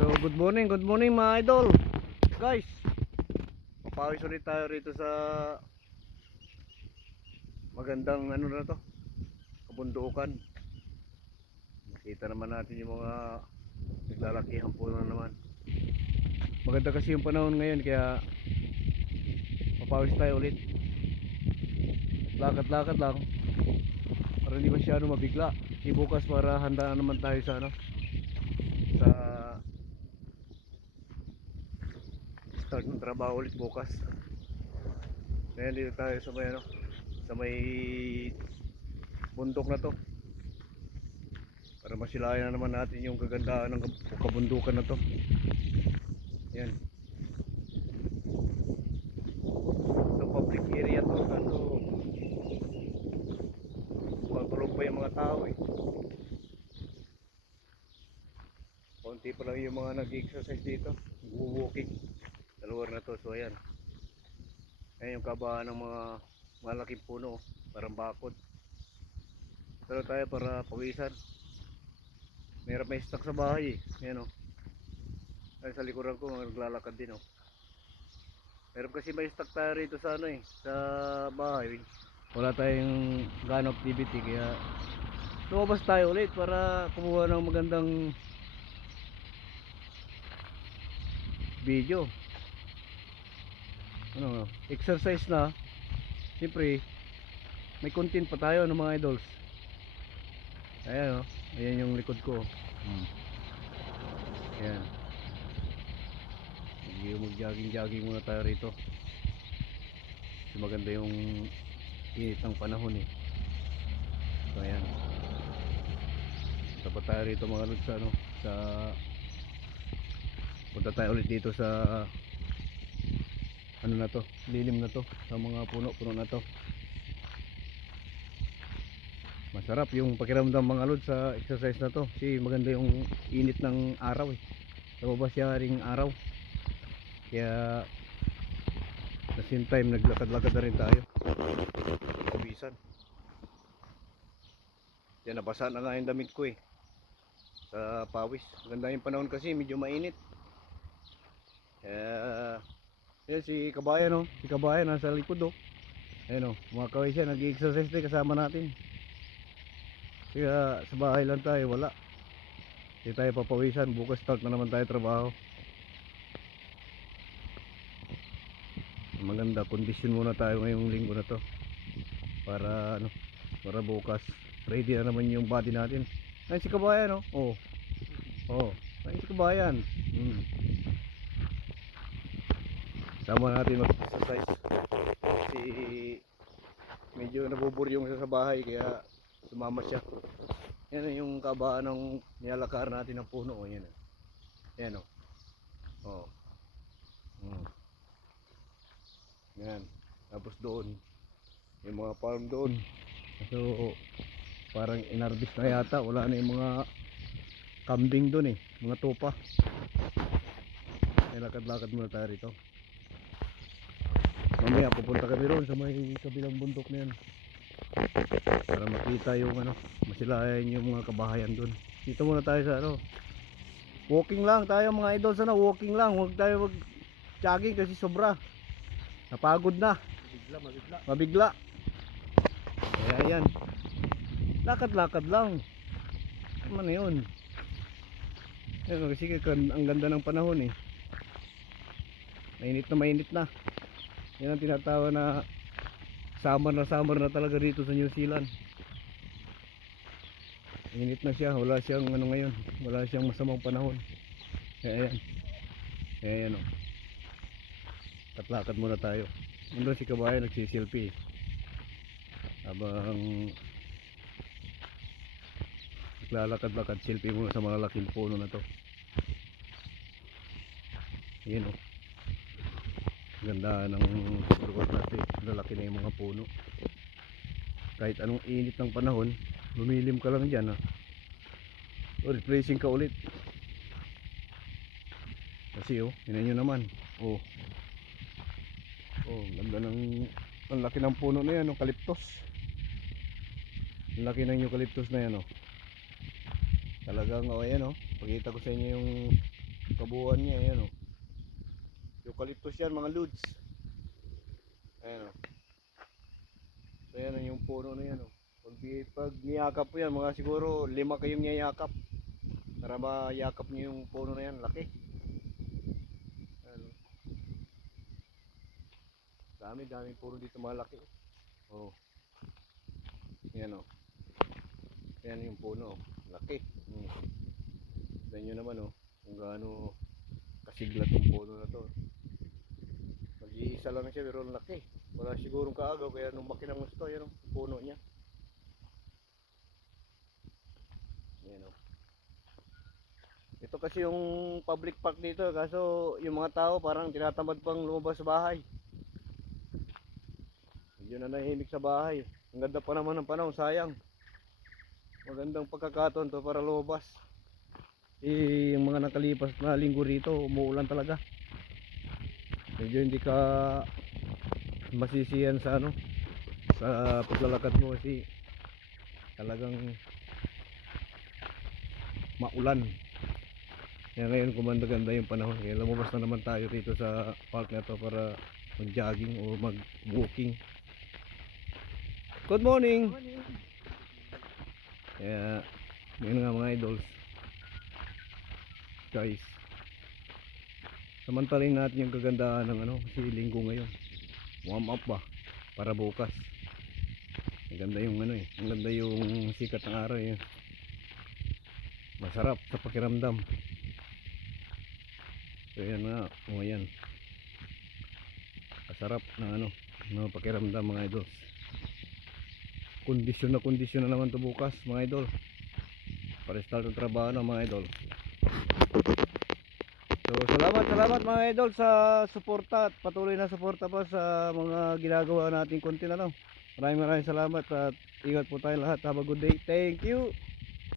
So, good morning, good morning mga idol. Guys, papawis ulit tayo rito sa magandang ano na to, kabundukan. Makita naman natin yung mga naglalakihan po na naman. Maganda kasi yung panahon ngayon kaya papawis tayo ulit. Lakad-lakad lang para hindi masyado mabigla. Ibukas para handa na naman tayo sa ano sa start ng trabaho ulit bukas. Ngayon dito tayo sa may ano, sa may bundok na to. Para masilayan na naman natin yung kagandahan ng kab- kabundukan na to. Yan. Sa public area to, ano, pagkulong pa yung mga tao eh. Konti pa lang yung mga nag-exercise dito. Walking. Lugar na to. So ayan. Ayan yung kabahan ng mga malaking puno. Parang bakod. Pero tayo para pawisan. Meron may stock sa bahay eh. Ayan o. Ayan sa likuran ko naglalakad din o. Meron kasi may stock tayo rito sa ano eh. Sa bahay. Wala tayong gun activity kaya lumabas tayo ulit para kumuha ng magandang video ano exercise na siyempre may content pa tayo ng mga idols? Ayan o ayan yung likod ko. Hmm. ayan. Sige mag jogging jogging muna tayo rito. Kasi maganda yung init ng panahon eh. So ayan. Punta pa tayo rito mga lods sa ano sa punta tayo ulit dito sa ano na to? Lilim na to sa mga puno-puno na to. Masarap yung pakiramdam mga lods sa exercise na to. Kasi maganda yung init ng araw eh. Lumabas siya ring araw. Kaya the same time naglakad-lakad na rin tayo. Kabisan. Yan nabasa na nga yung damit ko eh. Sa pawis. Ganda yung panahon kasi medyo mainit. Kaya yan si kabayan oh si kabayan nasa likod oh. Ayun oh. Mga kawis yan nag-exercise din kasama natin. Kaya sa bahay lang tayo wala. Hindi tayo papawisan. Bukas start na naman tayo trabaho. Maganda kondisyon muna tayo ngayong linggo na to. Para ano para bukas ready na naman yung body natin. Ay si kabayan oh. Oh. Oh. Ay si kabayan. Hmm. Sama natin mag exercise kasi medyo nabuburyong siya sa bahay kaya sumama siya yan yung kabaan ng nilalakar natin ng puno oh, yan oh. yan oh oh hmm. Yan. Tapos doon, yung mga farm doon. So, parang inarbis na yata. Wala na yung mga kambing doon eh. Mga tupa. Kaya lakad-lakad muna tayo rito. Mamaya pupunta kami roon sa may kabilang bundok na yan. Para makita yung ano, masilayan yung mga kabahayan doon. Dito muna tayo sa ano. Walking lang tayo mga idol sana walking lang. Huwag tayo mag jogging kasi sobra. Napagod na. Mabigla, mabigla. Mabigla. Kaya yan. Lakad-lakad lang. Ano na yun? Kasi ang ganda ng panahon eh. Mainit na mainit na. Yan ang tinatawa na summer na summer na talaga dito sa New Zealand. Init na siya, wala siyang ano ngayon, wala siyang masamang panahon. Kaya yan. Kaya yan oh. Tatlakad muna tayo. Nandun si kabayan nagsisilpi. Habang naglalakad-lakad silpi muna sa mga laking puno na to. Yan o. Ganda ng lugar natin. Lalaki na yung mga puno. Kahit anong init ng panahon, lumilim ka lang dyan ha. O, replacing ka ulit. Kasi oh, yun nyo naman. Oh, Oh, ganda ng ang laki ng puno na yan, eucalyptus. Ang laki ng eucalyptus na yan, oh. Talagang, oh, ayan, oh. Pakita ko sa inyo yung Tabuhan niya, ayan o. Eucalyptus yan mga ludes. Ayan o. So yan o, yung puno na yan o. Pag, pag niyakap po yan, mga siguro lima kayong niyakap. Para mayakap niyo yung puno na yan, laki. Ayan o. Dami, dami puno dito malaki. Oh. Yan o. Yan yung puno. Laki. Hmm. Tignan nyo naman oh. Kung gaano kasigla tong puno na to. Mag-iisa lang siya pero laki. Wala sigurong kaagaw kaya nung makinang gusto yan oh. Puno niya. Yan oh. Ito kasi yung public park dito kaso yung mga tao parang tinatamad pang lumabas sa bahay. Medyo na nahimik sa bahay. Ang ganda pa naman ng panahon, sayang. Magandang pagkakataon to para lumabas. Eh, yung mga nakalipas na linggo rito, umuulan talaga. Medyo hindi ka masisiyan sa ano, sa paglalakad mo kasi talagang maulan. Kaya ngayon kumanda-ganda yung panahon. Kaya lumabas na naman tayo rito sa park na to para mag-jogging o mag-walking. Good morning! Kaya, yun nga mga idols. Guys, samantalin natin yung kagandahan ng ano, kasi linggo ngayon. Warm up ba? Para bukas. Ang ganda yung ano eh, ang ganda yung sikat ng araw eh. Masarap sa pakiramdam. So yan nga, o yan. Masarap ng ano, no pakiramdam mga idols kondisyon na kondisyon na naman to bukas mga idol para start ng trabaho na mga idol so salamat salamat mga idol sa suporta at patuloy na suporta pa sa mga ginagawa nating content ano maraming maraming salamat at ingat po tayo lahat. Have a good day. Thank you